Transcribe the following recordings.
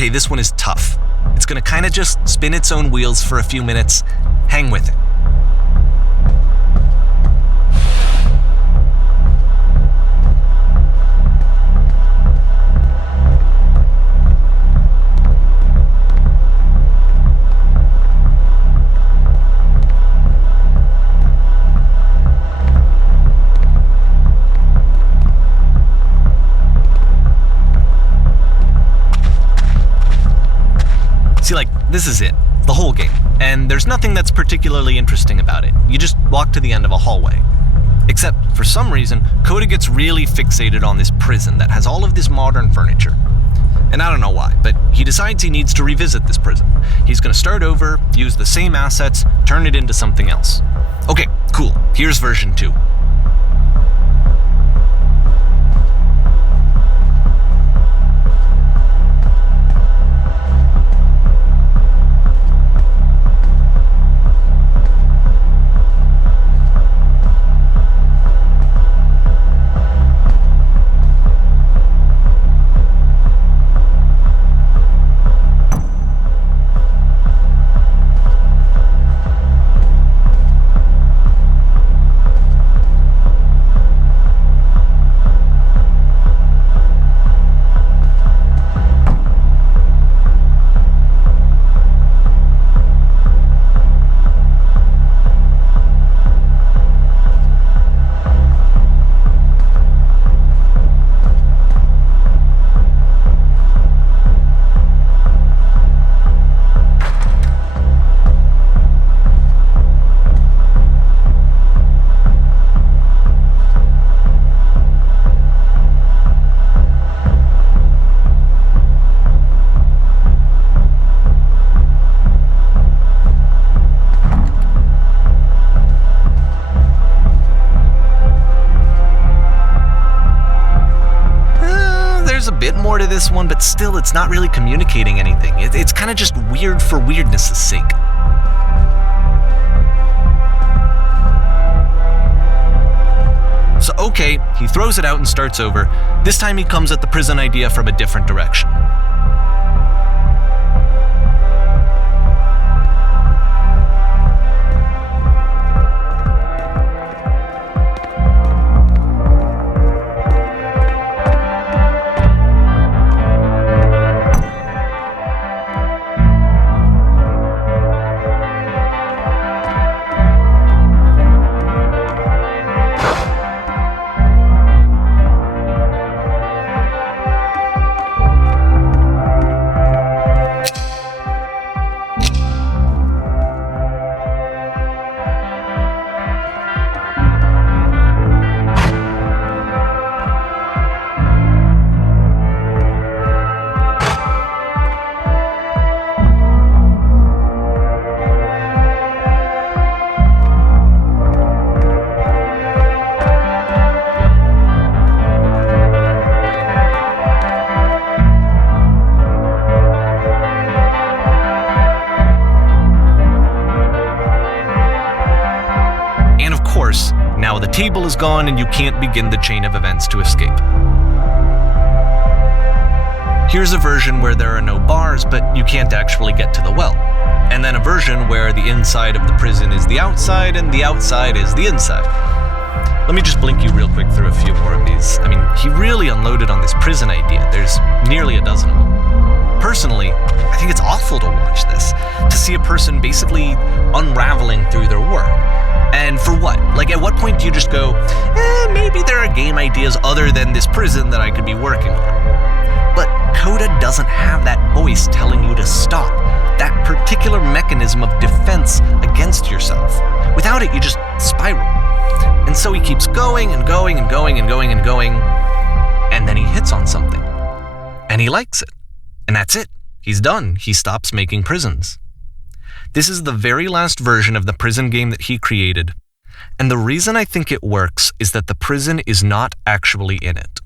Okay, this one is tough. It's gonna kind of just spin its own wheels for a few minutes. Hang with it. See, this is it, the whole game, and there's nothing that's particularly interesting about it. You just walk to the end of a hallway. Except, for some reason, Coda gets really fixated on this prison that has all of this modern furniture. And I don't know why, but he decides he needs to revisit this prison. He's gonna start over, use the same assets, turn it into something else. Okay, cool, here's version 2. More to this one, but still it's not really communicating anything. It's kind of just weird for weirdness' sake. So okay, he throws it out and starts over. This time he comes at the prison idea from a different direction. Now the table is gone and you can't begin the chain of events to escape. Here's a version where there are no bars, but you can't actually get to the well. And then a version where the inside of the prison is the outside and the outside is the inside. Let me just blink you real quick through a few more of these. I mean, he really unloaded on this prison idea. There's nearly a dozen of them. Personally, I think it's awful to watch this, to see a person basically unraveling through their work. And for what? At what point do you just go, maybe there are game ideas other than this prison that I could be working on? But Coda doesn't have that voice telling you to stop, that particular mechanism of defense against yourself. Without it, you just spiral. And so he keeps going and going and going and going and going, and then he hits on something. And he likes it. And that's it. He's done. He stops making prisons. This is the very last version of the prison game that he created. And the reason I think it works is that the prison is not actually in it.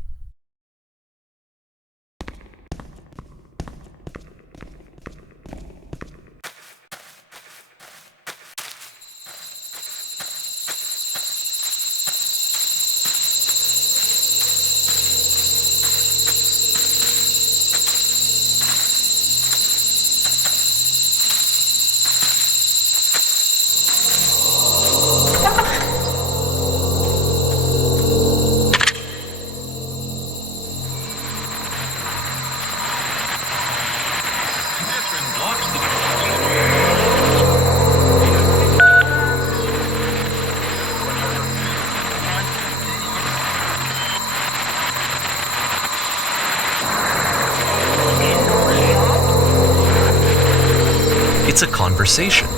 It's a conversation.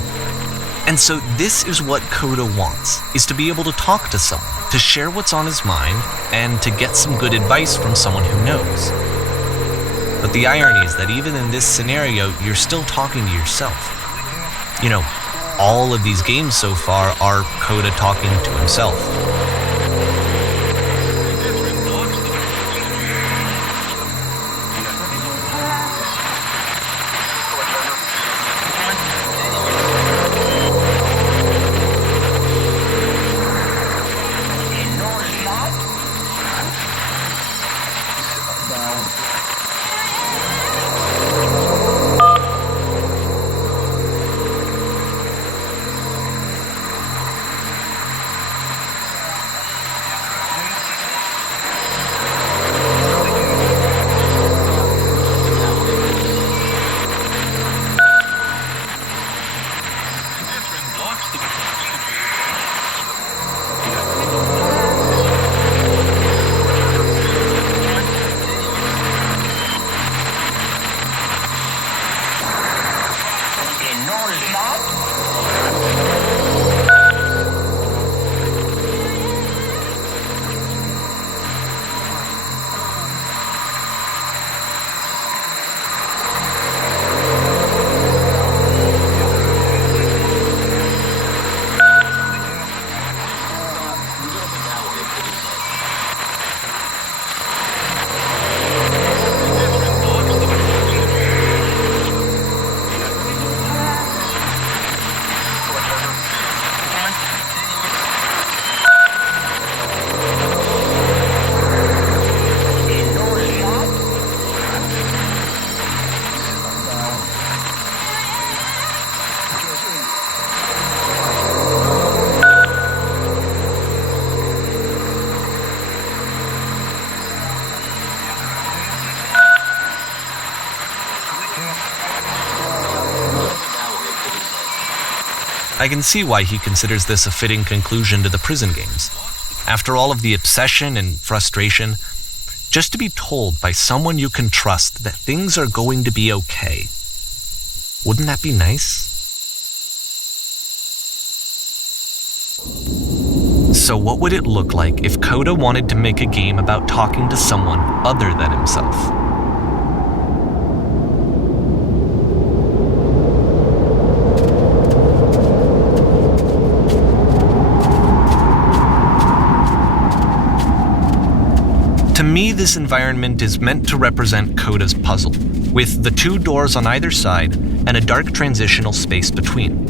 And so this is what Coda wants, is to be able to talk to someone, to share what's on his mind, and to get some good advice from someone who knows. But the irony is that even in this scenario, you're still talking to yourself. You know, all of these games so far are Coda talking to himself. I can see why he considers this a fitting conclusion to the prison games. After all of the obsession and frustration, just to be told by someone you can trust that things are going to be okay. Wouldn't that be nice? So what would it look like if Coda wanted to make a game about talking to someone other than himself? To me, this environment is meant to represent Coda's puzzle, with the two doors on either side and a dark transitional space between.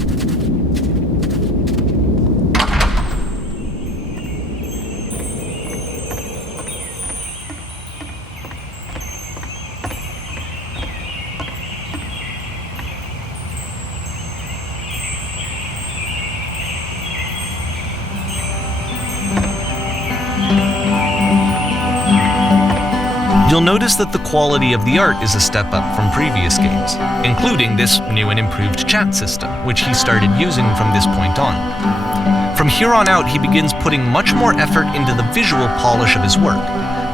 You'll notice that the quality of the art is a step up from previous games, including this new and improved chat system, which he started using from this point on. From here on out, he begins putting much more effort into the visual polish of his work,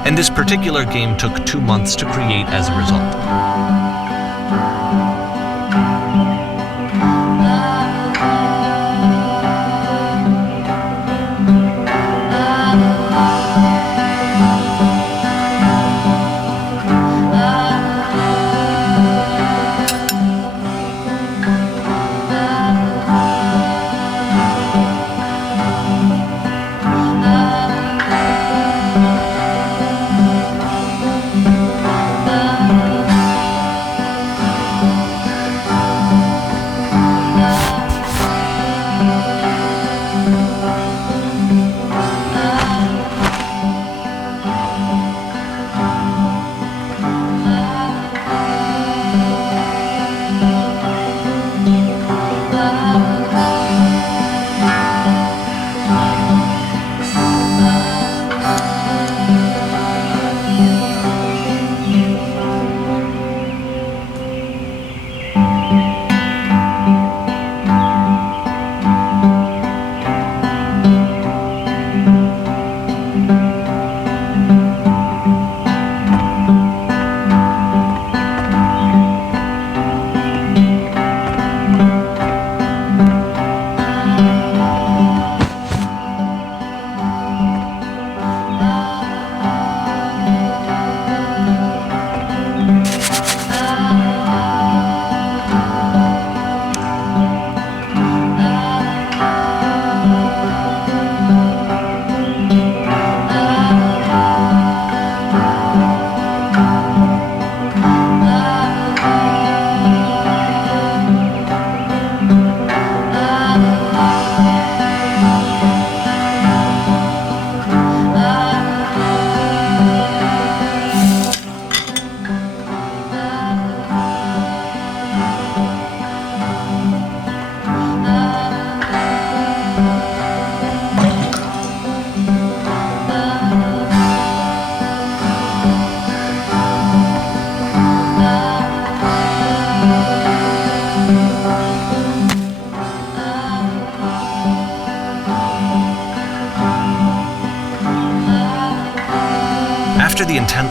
and this particular game took 2 months to create as a result.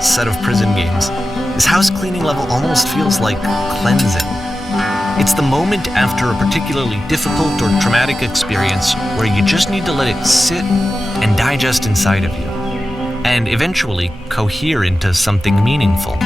set of prison games, this house cleaning level almost feels like cleansing. It's the moment after a particularly difficult or traumatic experience where you just need to let it sit and digest inside of you, and eventually cohere into something meaningful.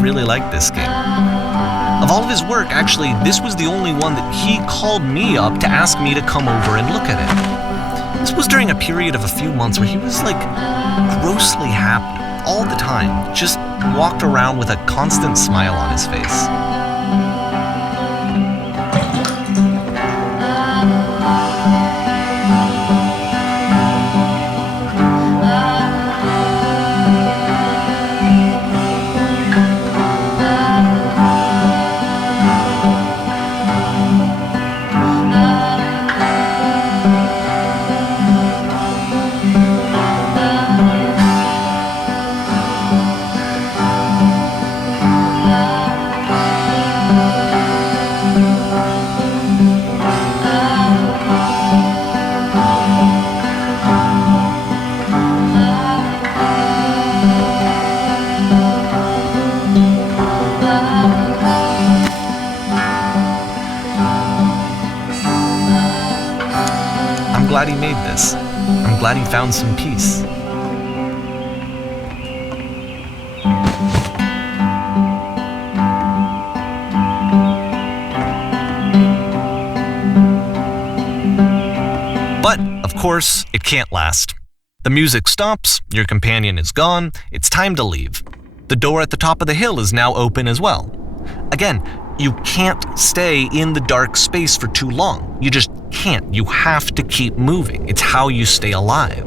Really liked this game. Of all of his work, actually, this was the only one that he called me up to ask me to come over and look at it. This was during a period of a few months where he was like grossly happy all the time, just walked around with a constant smile on his face. I'm glad he made this. I'm glad he found some peace. But, of course, it can't last. The music stops, your companion is gone, it's time to leave. The door at the top of the hill is now open as well. Again, you can't stay in the dark space for too long. You just can't. You have to keep moving. It's how you stay alive.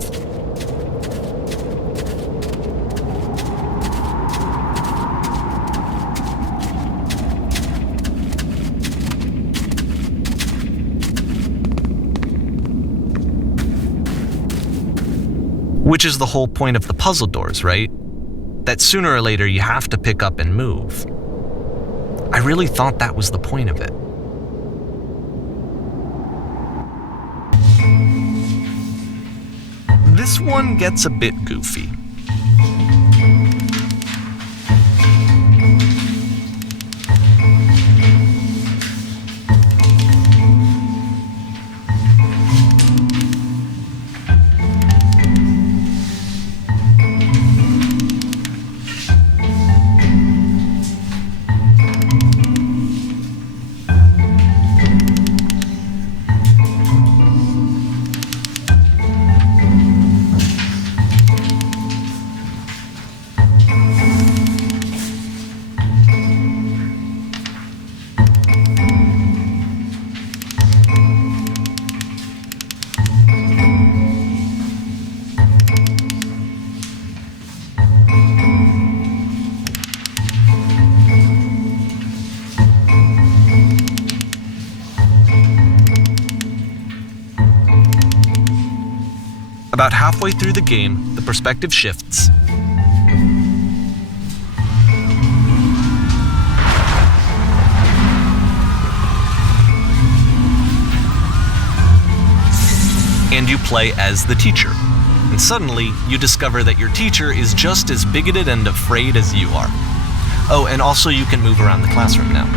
Which is the whole point of the puzzle doors, right? That sooner or later you have to pick up and move. I really thought that was the point of it. This one gets a bit goofy. About halfway through the game, the perspective shifts. And you play as the teacher. And suddenly, you discover that your teacher is just as bigoted and afraid as you are. Oh, and also you can move around the classroom now.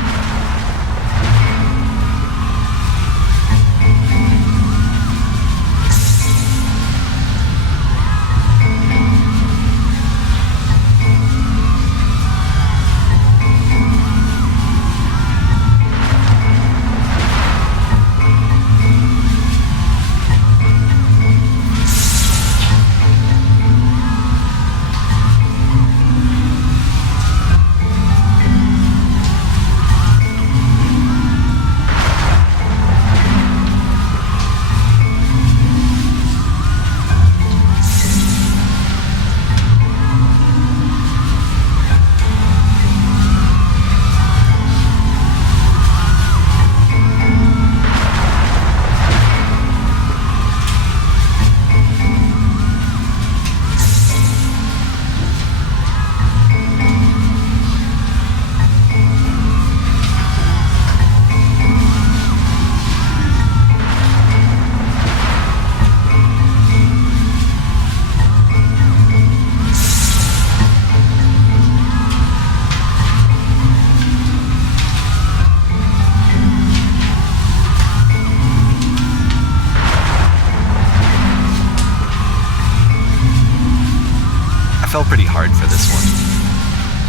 pretty hard for this one.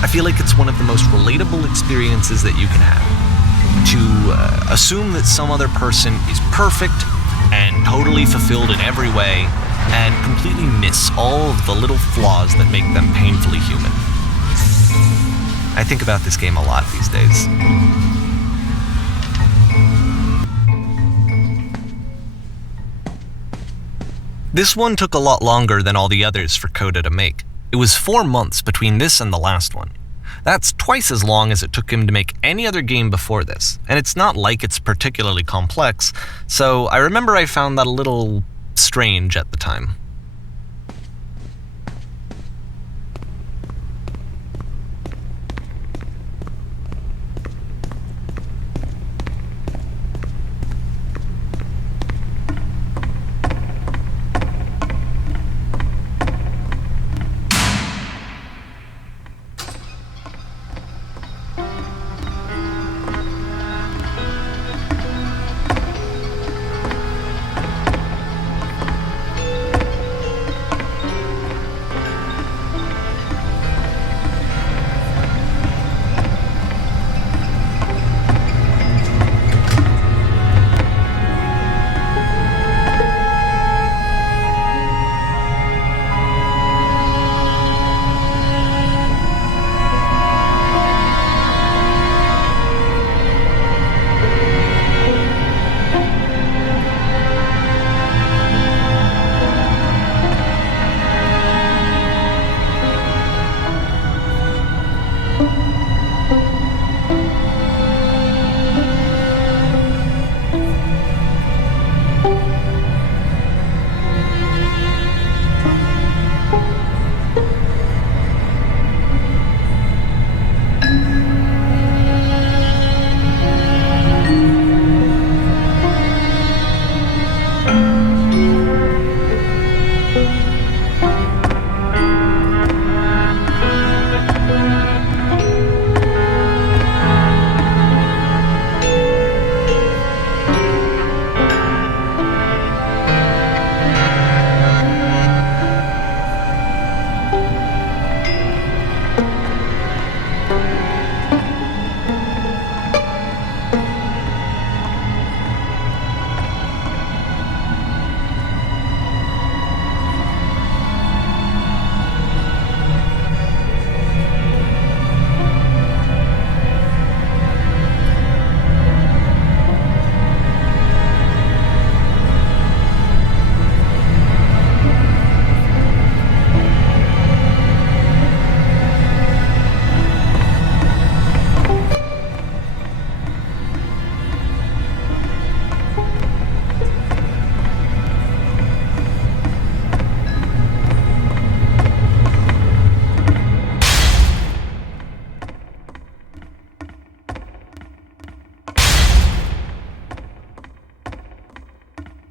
I feel like it's one of the most relatable experiences that you can have. To assume that some other person is perfect and totally fulfilled in every way, and completely miss all of the little flaws that make them painfully human. I think about this game a lot these days. This one took a lot longer than all the others for Coda to make. It was 4 months between this and the last one. That's twice as long as it took him to make any other game before this, and it's not like it's particularly complex, so I remember I found that a little strange at the time.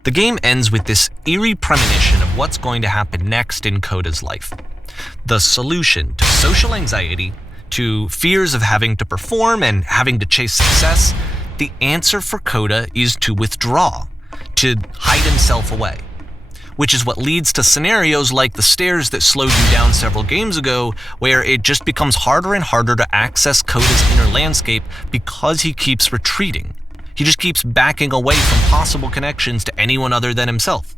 The game ends with this eerie premonition of what's going to happen next in Coda's life. The solution to social anxiety, to fears of having to perform and having to chase success, the answer for Coda is to withdraw, to hide himself away. Which is what leads to scenarios like the stairs that slowed you down several games ago, where it just becomes harder and harder to access Coda's inner landscape because he keeps retreating. He just keeps backing away from possible connections to anyone other than himself.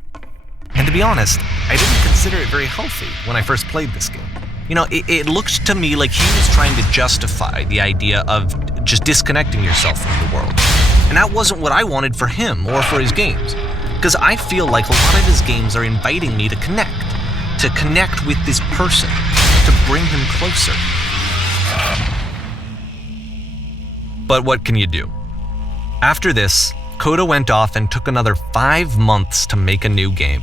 And to be honest, I didn't consider it very healthy when I first played this game. You know, it looked to me like he was trying to justify the idea of just disconnecting yourself from the world. And that wasn't what I wanted for him or for his games. Because I feel like a lot of his games are inviting me to connect with this person, to bring him closer. But what can you do? After this, Coda went off and took another 5 months to make a new game.